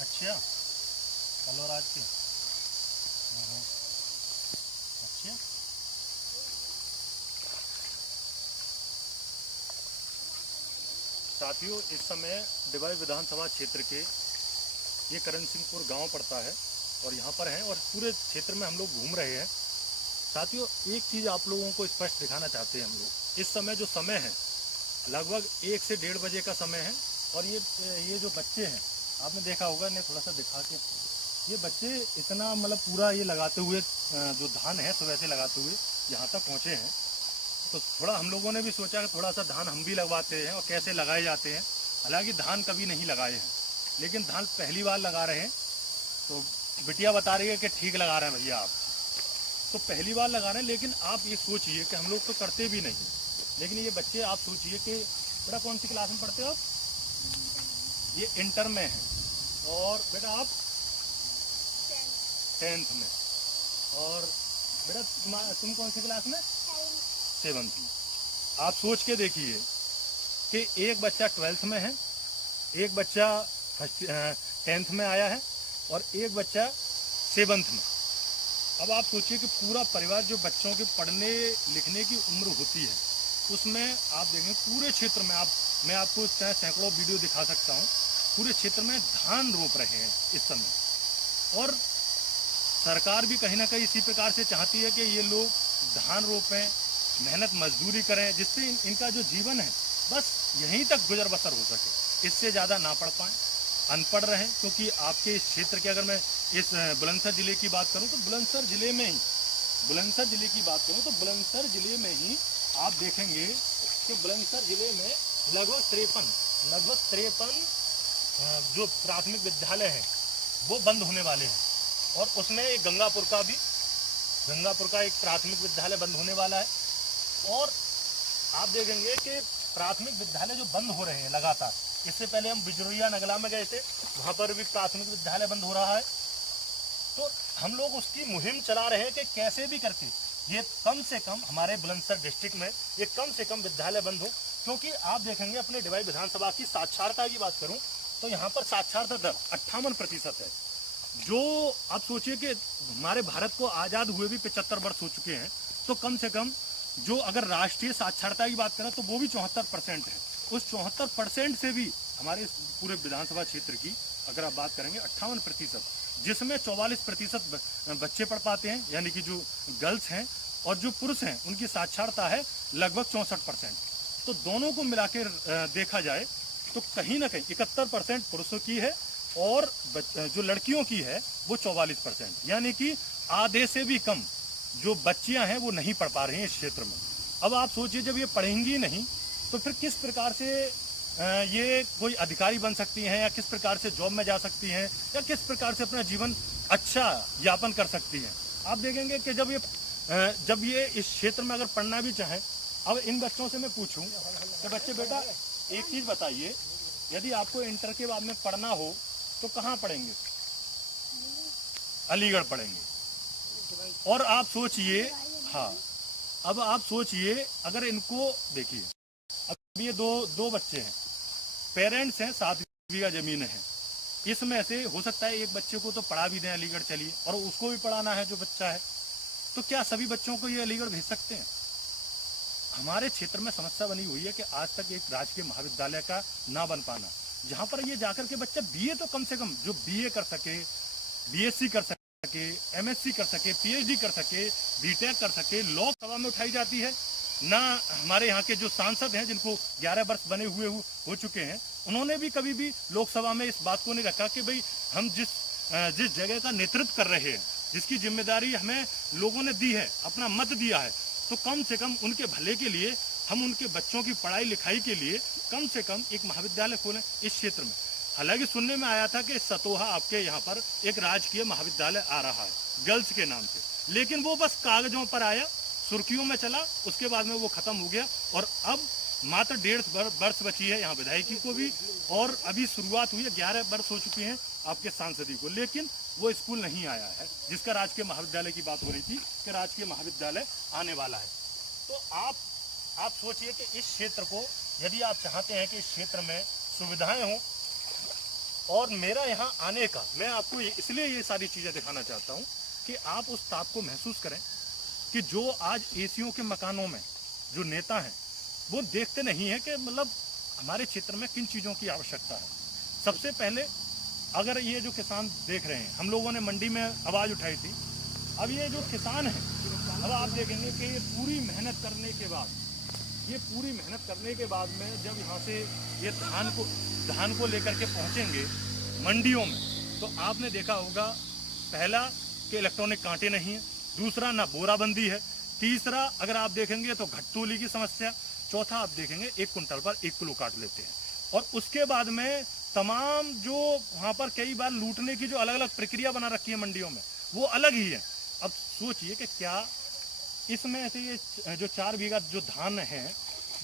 अच्छा, कल और आज के। अच्छा, साथियों, इस समय डिवाई विधानसभा क्षेत्र के ये करण सिंहपुर गांव पड़ता है और यहाँ पर हैं और पूरे क्षेत्र में हम लोग घूम रहे हैं। साथियों, एक चीज़ आप लोगों को स्पष्ट दिखाना चाहते हैं हम लोग। इस समय जो समय है लगभग 1 से 1:30 बजे का समय है और ये जो बच्चे हैं, आपने देखा होगा, ने थोड़ा सा दिखा के, ये बच्चे इतना मतलब पूरा ये लगाते हुए जो धान है सुबह से लगाते हुए यहाँ तक पहुँचे हैं। तो थोड़ा हम लोगों ने भी सोचा कि थोड़ा सा धान हम भी लगवाते हैं और कैसे लगाए जाते हैं। हालांकि धान कभी नहीं लगाए हैं, लेकिन धान पहली बार लगा रहे हैं। तो बिटिया बता रही है कि ठीक लगा रहे हैं भैया आप, तो पहली बार लगा रहे हैं। लेकिन आप ये सोचिए कि हम लोग तो करते भी नहीं, लेकिन ये बच्चे, आप सोचिए कि बेटा कौन सी क्लास में पढ़ते हो आप? ये इंटर में है और बेटा आप 10th में। और बेटा तुम कौन सी क्लास में? 7th में। आप सोच के देखिए कि एक बच्चा 12th में है, एक बच्चा 10th में आया है और एक बच्चा 7th में। अब आप सोचिए कि पूरा परिवार, जो बच्चों के पढ़ने लिखने की उम्र होती है, उसमें आप देखेंगे पूरे क्षेत्र में, मैं आपको चाहे सैकड़ों वीडियो दिखा सकता हूँ, पूरे क्षेत्र में धान रोप रहे हैं इस समय। और सरकार भी कहीं ना कहीं इसी प्रकार से चाहती है कि ये लोग धान रोपें, मेहनत मजदूरी करें, जिससे इनका जो जीवन है बस यहीं तक गुजर बसर हो सके, इससे ज़्यादा ना पढ़ पाएँ, अनपढ़ रहें। क्योंकि आपके इस क्षेत्र के, अगर मैं इस बुलंदशहर ज़िले की बात करूं तो बुलंदशहर ज़िले में ही, बुलंदशहर ज़िले की बात करूं तो बुलंदशहर ज़िले में ही आप देखेंगे कि बुलंदशहर ज़िले में लगभग 53 जो प्राथमिक विद्यालय हैं वो बंद होने वाले हैं। और उसमें एक गंगापुर का एक प्राथमिक विद्यालय बंद होने वाला है। और आप देखेंगे कि प्राथमिक विद्यालय जो बंद हो रहे हैं लगातार, इससे पहले हम बिजरोइया नगला में गए थे, वहाँ पर भी प्राथमिक विद्यालय बंद हो रहा है। तो हम लोग उसकी मुहिम चला रहे हैं कि कैसे भी करके ये कम से कम हमारे बुलंदशहर डिस्ट्रिक्ट में ये कम से कम विद्यालय बंद हो। क्योंकि आप देखेंगे अपने डिवाई विधानसभा की साक्षरता की बात करूं तो यहाँ पर साक्षरता दर 58% है। जो आप सोचिए कि हमारे भारत को आज़ाद हुए भी 75 वर्ष हो चुके हैं, तो कम से कम जो अगर राष्ट्रीय साक्षरता की बात करें तो वो भी 74% है। उस 74% से भी हमारे पूरे विधानसभा क्षेत्र की अगर आप बात करेंगे 58%, जिसमें 44% बच्चे पढ़ पाते हैं, यानी कि जो गर्ल्स हैं, और जो पुरुष हैं उनकी साक्षरता है लगभग 64%। तो दोनों को मिलाकर देखा जाए तो कहीं ना कहीं 71% पुरुषों की है और जो लड़कियों की है वो 44%, यानी कि आधे से भी कम जो बच्चियां हैं वो नहीं पढ़ पा रही हैं इस क्षेत्र में। अब आप सोचिए, जब ये पढ़ेंगी नहीं तो फिर किस प्रकार से ये कोई अधिकारी बन सकती हैं, या किस प्रकार से जॉब में जा सकती हैं, या किस प्रकार से अपना जीवन अच्छा यापन कर सकती हैं। आप देखेंगे कि जब ये इस क्षेत्र में अगर पढ़ना भी चाहें, अब इन बच्चों से मैं पूछूं कि बच्चे बेटा एक चीज़ बताइए, यदि आपको इंटर के बाद में पढ़ना हो तो कहाँ पढ़ेंगे? अलीगढ़ पढ़ेंगे। और आप सोचिए, हाँ, अब आप सोचिए अगर इनको देखिए, अब ये दो बच्चे हैं, पेरेंट्स हैं, 7 बीघा जमीन है, इसमें से हो सकता है एक बच्चे को तो पढ़ा भी दें अलीगढ़, चलिए, और उसको भी पढ़ाना है जो बच्चा है, तो क्या सभी बच्चों को ये अलीगढ़ भेज सकते हैं? हमारे क्षेत्र में समस्या बनी हुई है कि आज तक एक राजकीय महाविद्यालय का ना बन पाना, जहाँ पर ये जाकर के बच्चा बीए तो कम से कम जो बीए कर सके, बीएससी कर सके, एमएससी कर सके, पीएचडी कर सके, बीटेक कर सके, लॉ सभा में उठाई जाती है ना। हमारे यहाँ के जो सांसद हैं, जिनको 11 वर्ष बने हुए हो चुके हैं, उन्होंने भी कभी भी लोकसभा में इस बात को नहीं रखा कि भाई हम जिस जगह का नेतृत्व कर रहे हैं, जिसकी जिम्मेदारी हमें लोगों ने दी है, अपना मत दिया है, तो कम से कम उनके भले के लिए, हम उनके बच्चों की पढ़ाई लिखाई के लिए कम से कम एक महाविद्यालय खोलें इस क्षेत्र में। हालांकि सुनने में आया था कि सतोहा आपके यहाँ पर एक राजकीय महाविद्यालय आ रहा है गर्ल्स के नाम से, लेकिन वो बस कागजों पर आया, सुर्खियों में चला, उसके बाद में वो खत्म हो गया। और अब मात्र 1.5 वर्ष बची है यहाँ विधायकी को भी, और अभी शुरुआत हुई है, 11 वर्ष हो चुके हैं आपके सांसदी को, लेकिन वो स्कूल नहीं आया है जिसका राजकीय महाविद्यालय की बात हो रही थी कि राजकीय महाविद्यालय आने वाला है। तो आप सोचिए कि इस क्षेत्र को, यदि आप चाहते हैं कि इस क्षेत्र में सुविधाएं हों, और मेरा यहाँ आने का, मैं आपको इसलिए ये सारी चीज़ें दिखाना चाहता हूँ कि आप उस ताप को महसूस करें कि जो आज एसियों के मकानों में जो नेता हैं वो देखते नहीं है कि मतलब हमारे क्षेत्र में किन चीज़ों की आवश्यकता है। सबसे पहले अगर ये जो किसान देख रहे हैं, हम लोगों ने मंडी में आवाज़ उठाई थी, अब ये जो किसान हैं, अब आप देखेंगे कि ये पूरी मेहनत करने के बाद, ये पूरी मेहनत करने के बाद में जब यहाँ से ये धान को लेकर के पहुँचेंगे मंडियों में, तो आपने देखा होगा पहला कि इलेक्ट्रॉनिक कांटे नहीं है, दूसरा ना बोराबंदी है, तीसरा अगर आप देखेंगे तो घटतोली की समस्या, चौथा आप देखेंगे 1 कुंटल पर 1 किलो काट लेते हैं। और उसके बाद में तमाम जो वहाँ पर कई बार लूटने की जो अलग अलग प्रक्रिया बना रखी है मंडियों में, वो अलग ही है। अब सोचिए कि क्या इसमें से ये जो 4 बीघा जो धान है,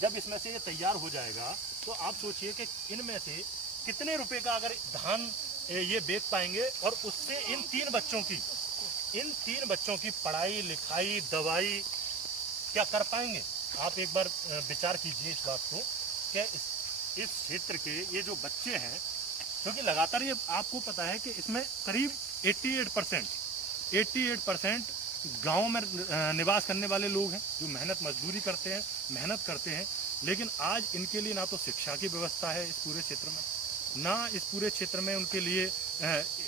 जब इसमें से ये तैयार हो जाएगा तो आप सोचिए कि इनमें से कितने रुपए का अगर धान ये बेच पाएंगे, और उससे इन 3 बच्चों की पढ़ाई लिखाई दवाई क्या कर पाएंगे। आप एक बार विचार कीजिए इस बात को कि इस क्षेत्र के ये जो बच्चे हैं, क्योंकि लगातार ये आपको पता है कि इसमें करीब 88% गाँव में निवास करने वाले लोग हैं जो मेहनत मजदूरी करते हैं, लेकिन आज इनके लिए ना तो शिक्षा की व्यवस्था है इस पूरे क्षेत्र में, ना इस पूरे क्षेत्र में उनके लिए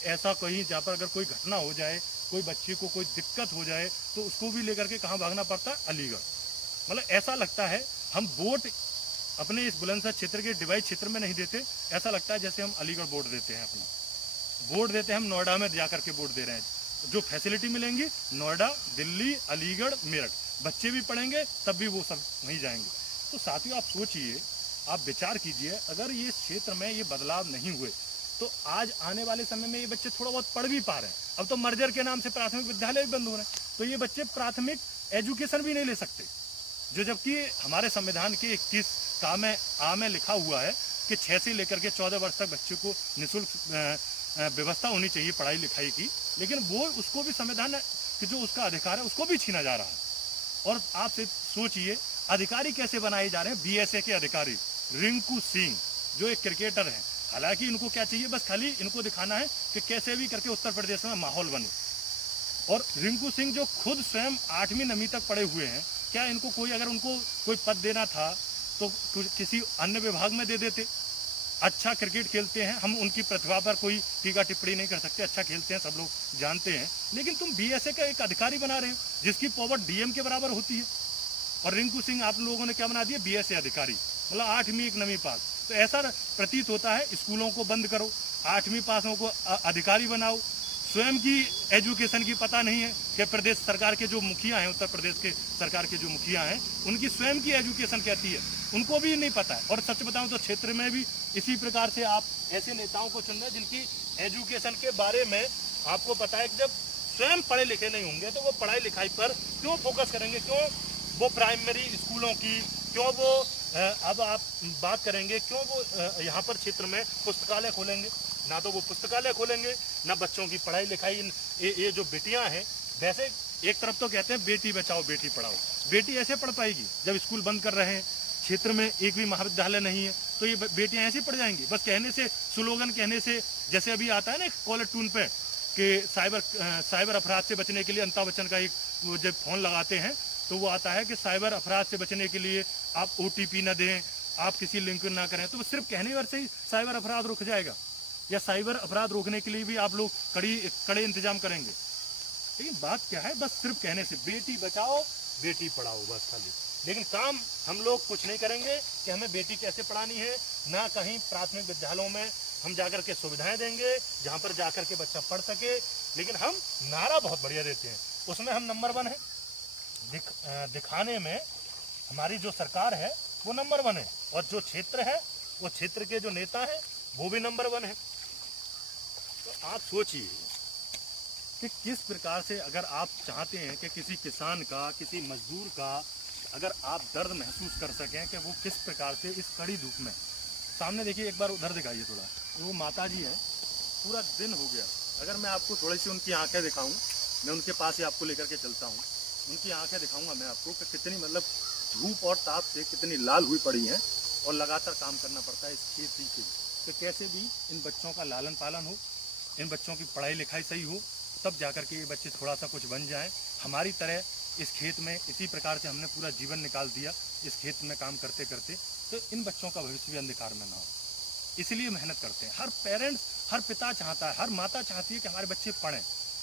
ऐसा कहीं जहाँ पर अगर कोई घटना हो जाए, कोई बच्चे को कोई दिक्कत हो जाए तो उसको भी लेकर के कहाँ भागना पड़ता है, अलीगढ़। मतलब ऐसा लगता है हम वोट अपने इस बुलंदशहर क्षेत्र के डिवाइस क्षेत्र में नहीं देते, ऐसा लगता है जैसे हम अलीगढ़ वोट देते हैं, अपना वोट देते हैं हम नोएडा में जाकर के वोट दे रहे हैं। जो फैसिलिटी मिलेंगी नोएडा, दिल्ली, अलीगढ़, मेरठ, बच्चे भी पढ़ेंगे तब भी वो सब वहीं जाएंगे। तो साथियों आप सोचिए, आप विचार कीजिए, अगर ये क्षेत्र में ये बदलाव नहीं हुए तो आज आने वाले समय में ये बच्चे थोड़ा बहुत पढ़ भी पा रहे हैं। अब तो मर्जर के नाम से प्राथमिक विद्यालय भी बंद हो रहे हैं, तो ये बच्चे प्राथमिक एजुकेशन भी नहीं ले सकते, जो जबकि हमारे संविधान के 21 आ में लिखा हुआ है कि 6 से लेकर के 14 वर्ष तक बच्चे को निःशुल्क व्यवस्था होनी चाहिए पढ़ाई लिखाई की, लेकिन वो उसको भी संविधान कि जो उसका अधिकार है उसको भी छीना जा रहा है। और आप सोचिए अधिकारी कैसे बनाए जा रहे हैं, बीएसए के अधिकारी रिंकू सिंह जो एक क्रिकेटर हैं, हालांकि इनको क्या चाहिए, बस खाली इनको दिखाना है कि कैसे भी करके उत्तर प्रदेश में माहौल बने। और रिंकू सिंह जो खुद स्वयं 8वीं 9वीं तक पढ़े हुए हैं, क्या इनको कोई अगर उनको कोई पद देना था तो किसी अन्य विभाग में दे देते। अच्छा क्रिकेट खेलते हैं, हम उनकी प्रतिभा पर कोई टीका टिप्पणी नहीं कर सकते, अच्छा खेलते हैं सब लोग जानते हैं, लेकिन तुम बीएसए का एक अधिकारी बना रहे हो जिसकी पावर डीएम के बराबर होती है। और रिंकू सिंह आप लोगों ने क्या बना दिया, बीएसए अधिकारी, मतलब 8वीं 9वीं पास। तो ऐसा प्रतीत होता है स्कूलों को बंद करो, 8वीं पासों को अधिकारी बनाओ, स्वयं की एजुकेशन की पता नहीं है कि प्रदेश सरकार के जो मुखिया हैं, उत्तर प्रदेश के सरकार के जो मुखिया हैं, उनकी स्वयं की एजुकेशन कहती है, उनको भी नहीं पता है। और सच बताऊं तो क्षेत्र में भी इसी प्रकार से आप ऐसे नेताओं को चुन रहे हैं जिनकी एजुकेशन के बारे में आपको पता है कि जब स्वयं पढ़े लिखे नहीं होंगे तो वो पढ़ाई लिखाई पर क्यों फोकस करेंगे, क्यों वो प्राइमरी स्कूलों की, क्यों वो अब आप बात करेंगे क्यों वो यहाँ पर क्षेत्र में पुस्तकालय खोलेंगे, ना तो वो पुस्तकालय खोलेंगे ना बच्चों की पढ़ाई लिखाई। ये जो बेटियां हैं, वैसे एक तरफ तो कहते हैं बेटी बचाओ बेटी पढ़ाओ, बेटी ऐसे पढ़ पाएगी जब स्कूल बंद कर रहे हैं, क्षेत्र में एक भी महाविद्यालय नहीं है, तो ये बेटियां ऐसे पढ़ जाएंगी बस कहने से, स्लोगन कहने से। जैसे अभी आता है ना कॉलर ट्यून पे कि साइबर अपराध से बचने के लिए अमिताभ बच्चन का एक जब फोन लगाते हैं तो वो आता है कि साइबर अपराध से बचने के लिए आप OTP न दें, आप किसी लिंक ना करें, तो सिर्फ कहने भर से ही साइबर अपराध रुक जाएगा, या साइबर अपराध रोकने के लिए भी आप लोग कड़े इंतजाम करेंगे। लेकिन बात क्या है, बस सिर्फ कहने से बेटी बचाओ बेटी पढ़ाओ बस खाली, लेकिन काम हम लोग कुछ नहीं करेंगे कि हमें बेटी कैसे पढ़ानी है, ना कहीं प्राथमिक विद्यालयों में हम जाकर के सुविधाएं देंगे जहां पर जाकर के बच्चा पढ़ सके। लेकिन हम नारा बहुत बढ़िया देते हैं, उसमें हम नंबर 1 है, दिखाने में हमारी जो सरकार है वो नंबर 1 है, और जो क्षेत्र है वो क्षेत्र के जो नेता हैं वो भी नंबर 1 है। तो आप सोचिए कि किस प्रकार से अगर आप चाहते हैं कि किसी किसान का, किसी मजदूर का अगर आप दर्द महसूस कर सकें कि वो किस प्रकार से इस कड़ी धूप में, सामने देखिए एक बार उधर दिखाइए थोड़ा, वो माता जी हैं, पूरा दिन हो गया। अगर मैं आपको थोड़ी सी उनकी आंखें दिखाऊं, मैं उनके पास ही आपको लेकर के चलता हूं, उनकी आंखें दिखाऊंगा मैं आपको कि कितनी मतलब धूप और ताप से कितनी लाल हुई पड़ी हैं, और लगातार काम करना पड़ता है इस खेती के लिए। कि कैसे भी इन बच्चों का लालन पालन हो, इन बच्चों की पढ़ाई लिखाई सही हो, तब जाकर के ये बच्चे थोड़ा सा कुछ बन जाएं। हमारी तरह इस खेत में इसी प्रकार से हमने पूरा जीवन निकाल दिया इस खेत में काम करते करते, तो इन बच्चों का भविष्य भी अंधकार में ना हो, इसलिए मेहनत करते हैं। हर पेरेंट्स, हर पिता चाहता है, हर माता चाहती है कि हमारे बच्चे पढ़ें,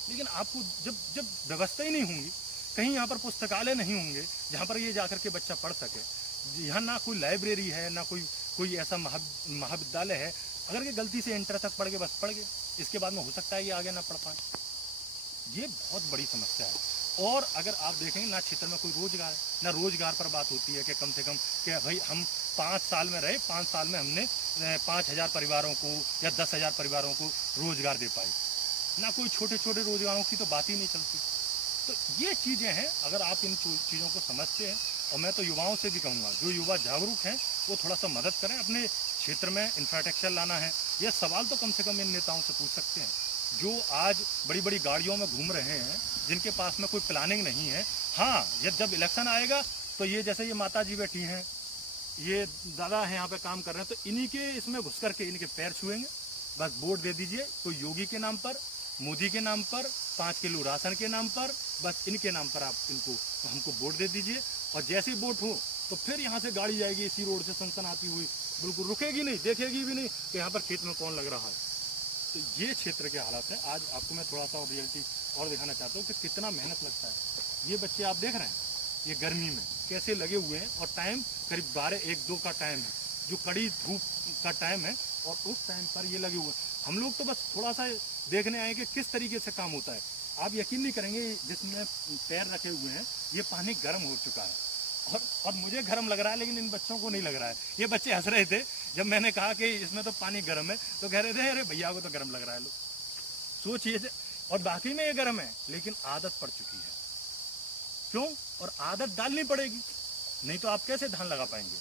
लेकिन आपको जब व्यवस्था ही नहीं होंगी, कहीं यहाँ पर पुस्तकालय नहीं होंगे जहाँ पर ये जाकर के बच्चा पढ़ सके, यहाँ ना कोई लाइब्रेरी है, ना कोई ऐसा महाविद्यालय है, अगर ये गलती से इंटर तक पढ़ गए, बस पढ़ गए, इसके बाद में हो सकता है ये आगे ना पढ़ पाए। ये बहुत बड़ी समस्या है। और अगर आप देखेंगे ना क्षेत्र में कोई रोजगार है, ना रोजगार पर बात होती है कि कम से कम कि भाई हम 5 साल में रहे, 5 साल में हमने 5,000 परिवारों को या 10,000 परिवारों को रोजगार दे पाई, ना कोई छोटे छोटे रोजगारों की तो बात ही नहीं चलती। तो ये चीज़ें हैं, अगर आप इन चीज़ों को समझते हैं, और मैं तो युवाओं से भी कहूँगा, जो युवा जागरूक हैं वो थोड़ा सा मदद करें, अपने क्षेत्र में इंफ्रास्ट्रक्चर लाना है। यह सवाल तो कम से कम इन नेताओं से पूछ सकते हैं जो आज बड़ी बड़ी गाड़ियों में घूम रहे हैं, जिनके पास में कोई प्लानिंग नहीं है। हाँ, जब इलेक्शन आएगा तो ये जैसे ये माता जी बैठी हैं, ये दादा हैं यहाँ पे काम कर रहे हैं, तो इन्हीं के इसमें घुस करके इनके पैर छुएंगे, बस वोट दे दीजिए कोई योगी के नाम पर, मोदी के नाम पर, 5 किलो राशन के नाम पर, बस इनके नाम पर आप इनको हमको वोट दे दीजिए। और जैसे वोट हो तो फिर यहाँ से गाड़ी जाएगी इसी रोड से सनसन आती हुई, बिल्कुल रुकेगी नहीं, देखेगी भी नहीं कि यहाँ पर खेत में कौन लग रहा है। तो ये क्षेत्र के हालात हैं। आज आपको मैं थोड़ा सा रियलिटी और दिखाना चाहता हूँ कि कितना मेहनत लगता है। ये बच्चे आप देख रहे हैं, ये गर्मी में कैसे लगे हुए हैं, और टाइम करीब 12-1-2 का टाइम है, जो कड़ी धूप का टाइम है, और उस टाइम पर ये लगे हुए हैं। हम लोग तो बस थोड़ा सा देखने आए कि किस तरीके से काम होता है। आप यकीन नहीं करेंगे, जिसमें पैर रखे हुए हैं ये पानी गर्म हो चुका है, और मुझे गर्म लग रहा है, लेकिन इन बच्चों को नहीं लग रहा है। ये बच्चे हंस रहे थे जब मैंने कहा कि इसमें तो पानी गर्म है, तो कह रहे थे अरे भैया को तो गर्म लग रहा है। लोग सोचिए, और बाकी में ये गर्म है, लेकिन आदत पड़ चुकी है। क्यों? और आदत डालनी पड़ेगी, नहीं तो आप कैसे धान लगा पाएंगे।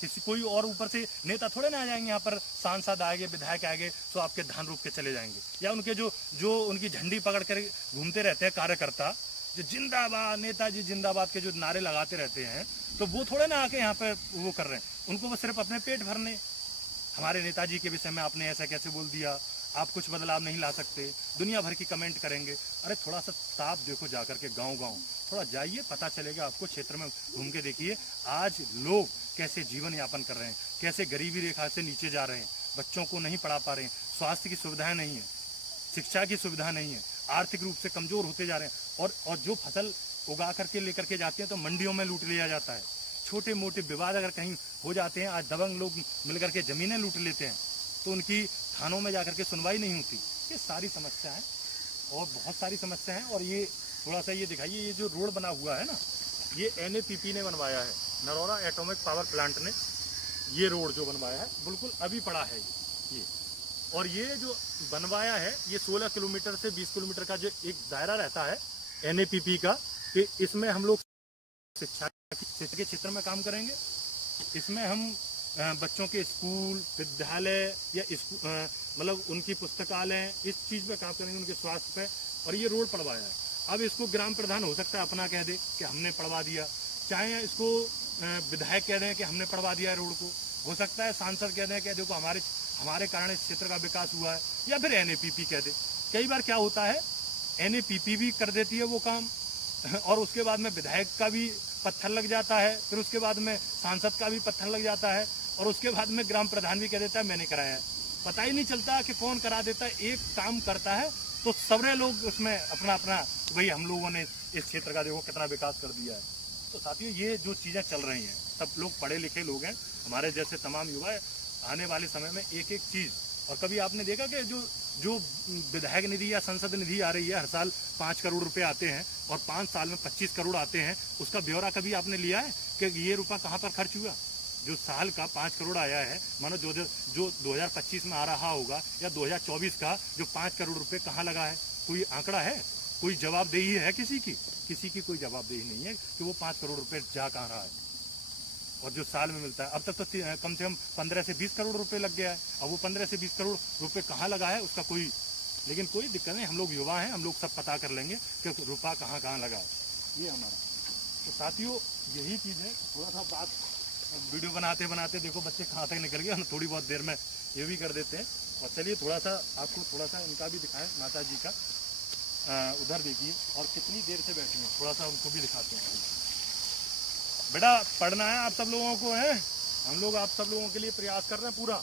किसी कोई और ऊपर से नेता थोड़े ना आ जाएंगे, यहाँ पर सांसद आएंगे, विधायक आएंगे तो आपके धान रोप के चले जाएंगे, या उनके जो उनकी झंडी पकड़ कर घूमते रहते हैं कार्यकर्ता, जो जिंदाबाद नेताजी जिंदाबाद के जो नारे लगाते रहते हैं, तो वो थोड़े ना आके यहाँ पे वो कर रहे हैं। उनको वो सिर्फ अपने पेट भरने, हमारे नेताजी के विषय में आपने ऐसा कैसे बोल दिया, आप कुछ बदलाव नहीं ला सकते, दुनिया भर की कमेंट करेंगे। अरे थोड़ा सा साफ देखो जाकर के, गांव थोड़ा जाइए, पता चलेगा आपको। क्षेत्र में घूम के देखिए आज लोग कैसे जीवन यापन कर रहे हैं, कैसे गरीबी रेखा से नीचे जा रहे हैं, बच्चों को नहीं पढ़ा पा रहे हैं, स्वास्थ्य की सुविधाएं नहीं है, शिक्षा की सुविधा नहीं है, आर्थिक रूप से कमजोर होते जा रहे हैं। और जो फसल उगा करके लेकर के जाते हैं तो मंडियों में लूट लिया जाता है। छोटे मोटे विवाद अगर कहीं हो जाते हैं, आज दबंग लोग मिलकर के जमीनें लूट लेते हैं, तो उनकी थानों में जाकर के सुनवाई नहीं होती। ये सारी समस्या है, और बहुत सारी समस्या है। और ये थोड़ा सा ये दिखाइए, ये जो रोड बना हुआ है ना, ये NAPP ने बनवाया है, नरोरा एटॉमिक पावर प्लांट ने ये रोड जो बनवाया है, बिल्कुल अभी पड़ा है ये। और ये जो बनवाया है, ये 16 किलोमीटर से 20 किलोमीटर का जो एक दायरा रहता है NAPP का, कि इसमें हम लोग शिक्षा के क्षेत्र में काम करेंगे। इसमें हम बच्चों के स्कूल, विद्यालय या मतलब उनकी पुस्तकालय, इस चीज़ पे काम करेंगे, उनके स्वास्थ्य पे। और ये रोड पड़वाया है। अब इसको ग्राम प्रधान हो सकता है अपना कह दे कि हमने पड़वा दिया, चाहे इसको विधायक कह दें कि हमने पड़वा दिया रोड को, हो सकता है सांसद कह दें कि देखो हमारे कारण इस क्षेत्र का विकास हुआ है, या फिर NAPP कह दे। कई बार क्या होता है, NAPP भी कर देती है वो काम, और उसके बाद में विधायक का भी पत्थर लग जाता है, फिर उसके बाद में सांसद का भी पत्थर लग जाता है, और उसके बाद में ग्राम प्रधान भी कह देता है मैंने कराया है। पता ही नहीं चलता कि कौन करा देता है। एक काम करता है तो सारे लोग उसमें अपना भाई हम लोगों ने इस क्षेत्र का देखो कितना विकास कर दिया है। तो साथियों, ये जो चीज़ें चल रही हैं, सब लोग पढ़े लिखे लोग हैं, हमारे जैसे तमाम युवा आने वाले समय में एक एक चीज़। और कभी आपने देखा कि जो विधायक निधि या संसद निधि आ रही है, हर साल 5 करोड़ रुपए आते हैं, और 5 साल में 25 करोड़ आते हैं, उसका ब्यौरा कभी आपने लिया है कि ये रुपया कहाँ पर खर्च हुआ? जो साल का 5 करोड़ आया है, मानो जो 2025 में आ रहा होगा, या 2024 का जो 5 करोड़ रुपए कहाँ लगा है? कोई आंकड़ा है? कोई जवाबदेही है किसी की कोई जवाबदेही नहीं है कि वो 5 करोड़ रुपए जा कहाँ रहा है। और जो साल में मिलता है, अब तक तो कम से कम 15 से 20 करोड़ रुपए लग गया है। अब वो 15 से 20 करोड़ रुपए कहाँ लगा है उसका लेकिन कोई दिक्कत नहीं, हम लोग युवा हैं, हम लोग सब पता कर लेंगे कि रुपया कहाँ लगा है। ये हमारा। तो साथियों, यही चीज़ है। थोड़ा सा बात वीडियो बनाते बनाते देखो बच्चे कहाँ तक निकल गए, थोड़ी बहुत देर में ये भी कर देते हैं। और चलिए थोड़ा सा आपको थोड़ा सा इनका भी दिखाएं, माता जी का। उधर देखिए और कितनी देर से बैठी हैं, थोड़ा सा उनको भी दिखाते हैं। बेटा पढ़ना है आप सब लोगों को, है हम लोग आप सब लोगों के लिए प्रयास कर रहे हैं पूरा।